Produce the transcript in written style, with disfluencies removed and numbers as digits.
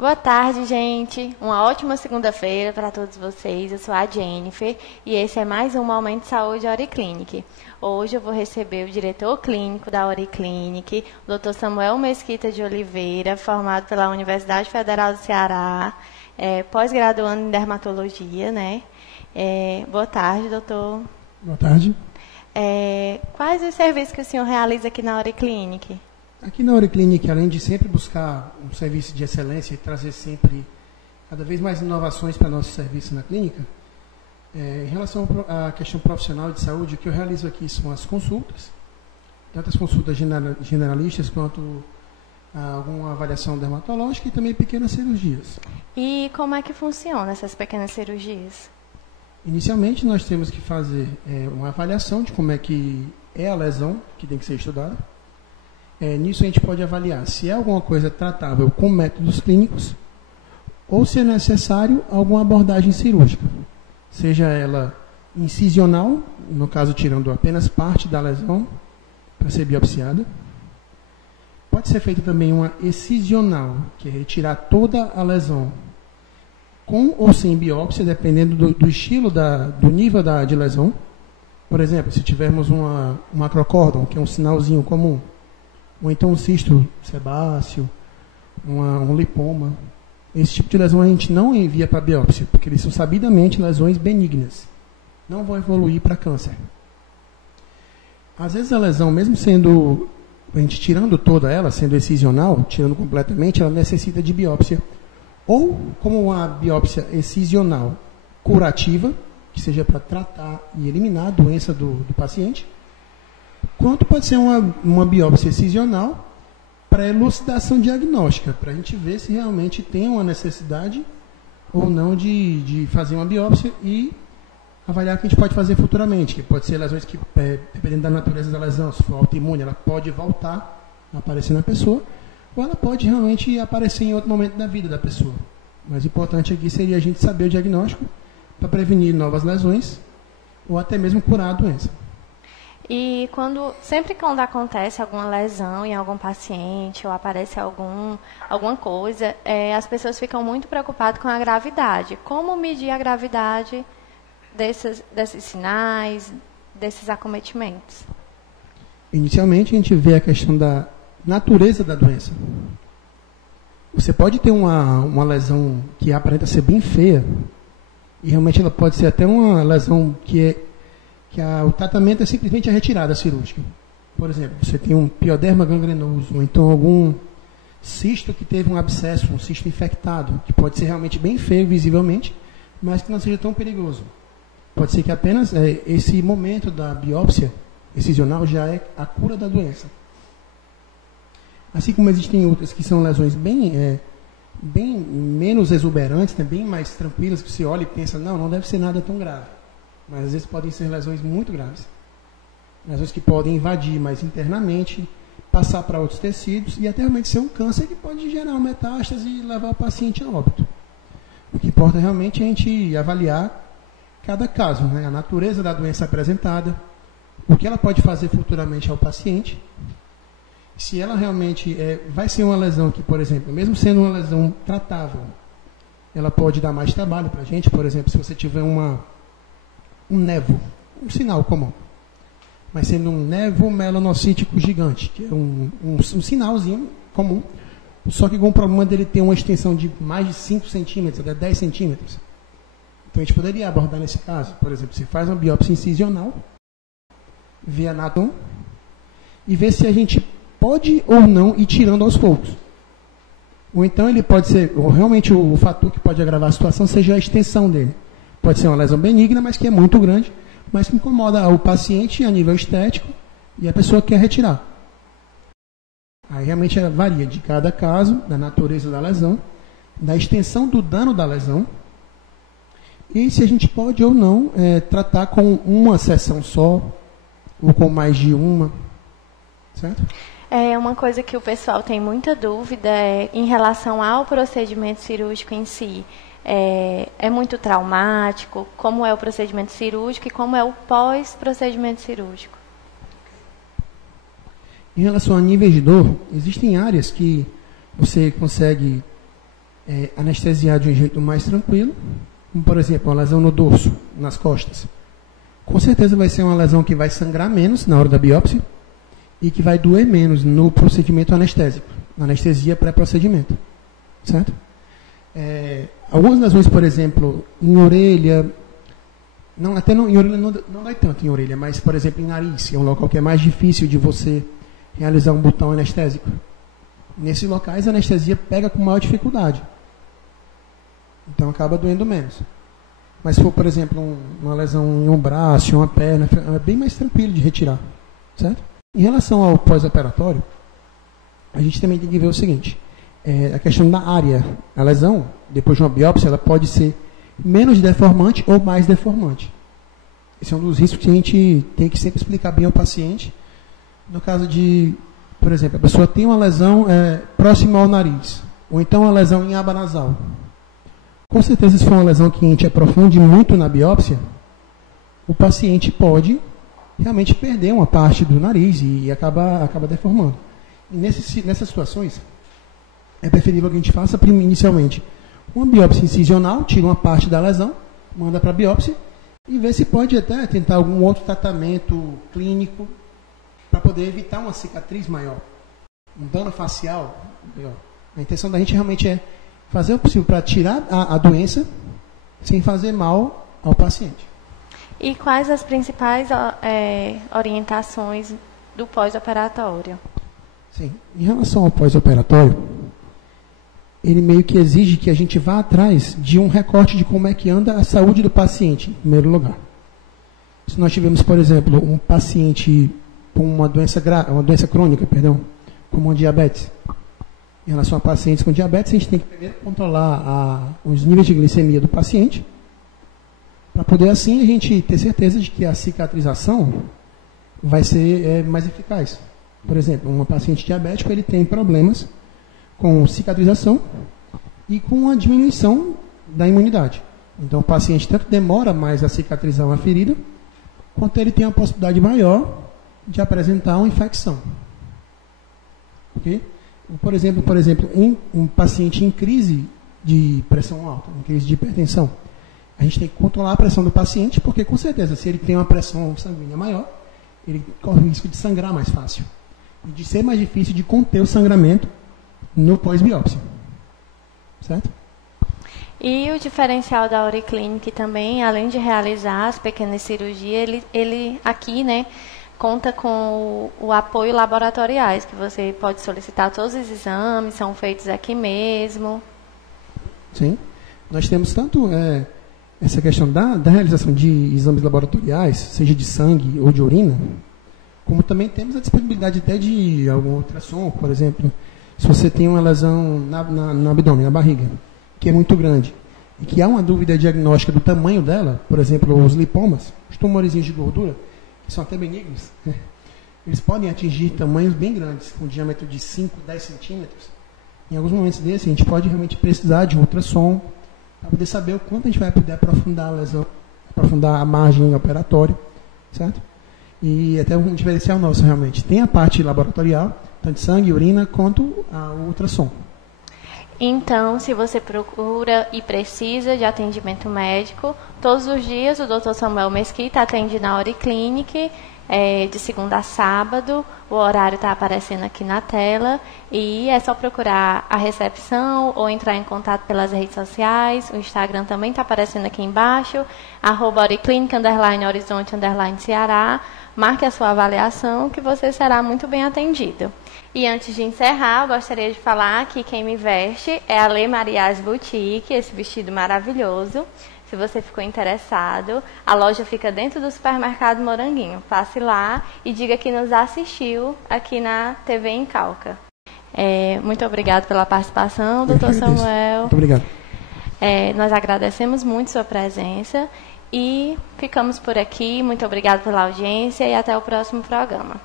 Boa tarde, gente. Uma ótima segunda-feira para todos vocês. Eu sou a Jennifer e esse é mais um Momento de Saúde Oriclinic. Hoje eu vou receber o diretor clínico da Oriclinic, o Dr. Samuel Mesquita de Oliveira, formado pela Universidade Federal do Ceará, pós-graduando em dermatologia, né? Boa tarde, doutor. Boa tarde. Quais os serviços que o senhor realiza aqui na Oriclinic? Aqui na Oriclinic, além de sempre buscar um serviço de excelência e trazer sempre cada vez mais inovações para nosso serviço na clínica, em relação à questão profissional de saúde, o que eu realizo aqui são as consultas, tanto as consultas generalistas quanto alguma avaliação dermatológica e também pequenas cirurgias. E como é que funciona essas pequenas cirurgias? Inicialmente, nós temos que fazer uma avaliação de como é que é a lesão que tem que ser estudada. Nisso a gente pode avaliar se é alguma coisa tratável com métodos clínicos ou se é necessário alguma abordagem cirúrgica, seja ela incisional, no caso tirando apenas parte da lesão para ser biopsiada. Pode ser feita também uma excisional, que é retirar toda a lesão com ou sem biópsia, dependendo do estilo, do nível de lesão. Por exemplo, se tivermos um macrocórdon, que é um sinalzinho comum, ou então um cisto sebáceo, um lipoma. Esse tipo de lesão a gente não envia para biópsia, porque eles são sabidamente lesões benignas. Não vão evoluir para câncer. Às vezes a lesão, mesmo sendo, a gente tirando toda ela, sendo excisional, tirando completamente, ela necessita de biópsia. Ou como uma biópsia excisional curativa, que seja para tratar e eliminar a doença do paciente, quanto pode ser uma biópsia excisional para elucidação diagnóstica, para a gente ver se realmente tem uma necessidade ou não de fazer uma biópsia e avaliar o que a gente pode fazer futuramente, que pode ser lesões que, dependendo da natureza da lesão, se for autoimune, ela pode voltar a aparecer na pessoa, ou ela pode realmente aparecer em outro momento da vida da pessoa. Mas o importante aqui seria a gente saber o diagnóstico para prevenir novas lesões ou até mesmo curar a doença. E sempre quando acontece alguma lesão em algum paciente ou aparece alguma coisa, as pessoas ficam muito preocupadas com a gravidade. Como medir a gravidade desses sinais, desses acometimentos? Inicialmente, a gente vê a questão da natureza da doença. Você pode ter uma lesão que aparenta ser bem feia, e realmente ela pode ser até uma lesão que o tratamento é simplesmente a retirada cirúrgica. Por exemplo, você tem um pioderma gangrenoso, ou então algum cisto que teve um abscesso, um cisto infectado, que pode ser realmente bem feio visivelmente, mas que não seja tão perigoso. Pode ser que apenas esse momento da biópsia excisional já é a cura da doença. Assim como existem outras que são lesões bem menos exuberantes, né, bem mais tranquilas, que você olha e pensa, não deve ser nada tão grave. Mas às vezes podem ser lesões muito graves. Lesões que podem invadir mais internamente, passar para outros tecidos e até realmente ser um câncer que pode gerar uma metástase e levar o paciente a óbito. O que importa realmente é a gente avaliar cada caso, né? A natureza da doença apresentada, o que ela pode fazer futuramente ao paciente. Se ela realmente vai ser uma lesão que, por exemplo, mesmo sendo uma lesão tratável, ela pode dar mais trabalho para a gente. Por exemplo, se você tiver um nevo, um sinal comum, mas sendo um nevo melanocítico gigante, que é um sinalzinho comum, só que com o problema dele ter uma extensão de mais de 5 centímetros, até 10 centímetros. Então a gente poderia abordar nesse caso, por exemplo, você faz uma biópsia incisional, vê a anatom, e vê se a gente pode ou não ir tirando aos poucos. Ou então ele pode ser, ou realmente o fator que pode agravar a situação seja a extensão dele. Pode ser uma lesão benigna, mas que é muito grande, mas que incomoda o paciente a nível estético e a pessoa quer retirar. Aí realmente varia de cada caso, da natureza da lesão, da extensão do dano da lesão, e se a gente pode ou não tratar com uma sessão só, ou com mais de uma, certo? Uma coisa que o pessoal tem muita dúvida em relação ao procedimento cirúrgico em si. É muito traumático? Como é o procedimento cirúrgico e como é o pós-procedimento cirúrgico? Em relação a níveis de dor, existem áreas que você consegue anestesiar de um jeito mais tranquilo, como por exemplo, uma lesão no dorso, nas costas. Com certeza vai ser uma lesão que vai sangrar menos na hora da biópsia e que vai doer menos no procedimento anestésico, na anestesia pré-procedimento, certo? Algumas lesões, por exemplo, em orelha, em orelha não dói tanto em orelha, mas, por exemplo, em nariz, que é um local que é mais difícil de você realizar um botão anestésico. Nesses locais, a anestesia pega com maior dificuldade. Então, acaba doendo menos. Mas se for, por exemplo, uma lesão em um braço, uma perna, é bem mais tranquilo de retirar, certo? Em relação ao pós-operatório, a gente também tem que ver o seguinte, a questão da área. A lesão, depois de uma biópsia, ela pode ser menos deformante ou mais deformante. Esse é um dos riscos que a gente tem que sempre explicar bem ao paciente. No caso de, por exemplo, a pessoa tem uma lesão próxima ao nariz, ou então uma lesão em aba nasal. Com certeza, se for uma lesão que a gente aprofunde muito na biópsia, o paciente pode realmente perder uma parte do nariz e acaba deformando. E nessas situações, é preferível que a gente faça inicialmente uma biópsia incisional, tira uma parte da lesão, manda para a biópsia e vê se pode até tentar algum outro tratamento clínico para poder evitar uma cicatriz maior, um dano facial maior. A intenção da gente realmente é fazer o possível para tirar a doença sem fazer mal ao paciente. E quais as principais orientações do pós-operatório? Sim, em relação ao pós-operatório, ele meio que exige que a gente vá atrás de um recorte de como é que anda a saúde do paciente, em primeiro lugar. Se nós tivermos, por exemplo, um paciente com uma doença crônica, como uma diabetes, em relação a pacientes com diabetes, a gente tem que primeiro controlar os níveis de glicemia do paciente, para poder assim a gente ter certeza de que a cicatrização vai ser mais eficaz. Por exemplo, um paciente diabético ele tem problemas com cicatrização e com a diminuição da imunidade. Então o paciente tanto demora mais a cicatrizar uma ferida, quanto ele tem uma possibilidade maior de apresentar uma infecção. Ok? Por exemplo, em um paciente em crise de pressão alta, em crise de hipertensão, a gente tem que controlar a pressão do paciente, porque com certeza, se ele tem uma pressão sanguínea maior, ele corre o risco de sangrar mais fácil. E de ser mais difícil de conter o sangramento no pós-biópsia. Certo? E o diferencial da Auriclinic também, além de realizar as pequenas cirurgias, ele aqui, né, conta com o apoio laboratoriais, que você pode solicitar todos os exames, são feitos aqui mesmo. Sim. Nós temos tanto essa questão da realização de exames laboratoriais, seja de sangue ou de urina, como também temos a disponibilidade até de algum ultrassom, por exemplo, se você tem uma lesão no abdômen, na barriga, que é muito grande, e que há uma dúvida diagnóstica do tamanho dela, por exemplo, os lipomas, os tumorezinhos de gordura, que são até benignos, eles podem atingir tamanhos bem grandes, com diâmetro de 5, 10 centímetros. Em alguns momentos desses, a gente pode realmente precisar de um ultrassom, para poder saber o quanto a gente vai poder aprofundar a lesão, aprofundar a margem operatória, certo? E até um diferencial nosso, realmente. Tem a parte laboratorial, tanto de sangue, urina, quanto o ultrassom. Então, se você procura e precisa de atendimento médico, todos os dias o Dr. Samuel Mesquita atende na Auriclinic, de segunda a sábado, o horário está aparecendo aqui na tela, e é só procurar a recepção ou entrar em contato pelas redes sociais, o Instagram também está aparecendo aqui embaixo, @Auriclinic, _Horizonte, _Ceará, marque a sua avaliação que você será muito bem atendido. E antes de encerrar, eu gostaria de falar que quem me veste é a Lê Marias Boutique, esse vestido maravilhoso. Se você ficou interessado, a loja fica dentro do supermercado Moranguinho. Passe lá e diga que nos assistiu aqui na TV em Calca. Muito obrigado pela participação, Dr. Samuel. Muito obrigado. Nós agradecemos muito sua presença e ficamos por aqui. Muito obrigado pela audiência e até o próximo programa.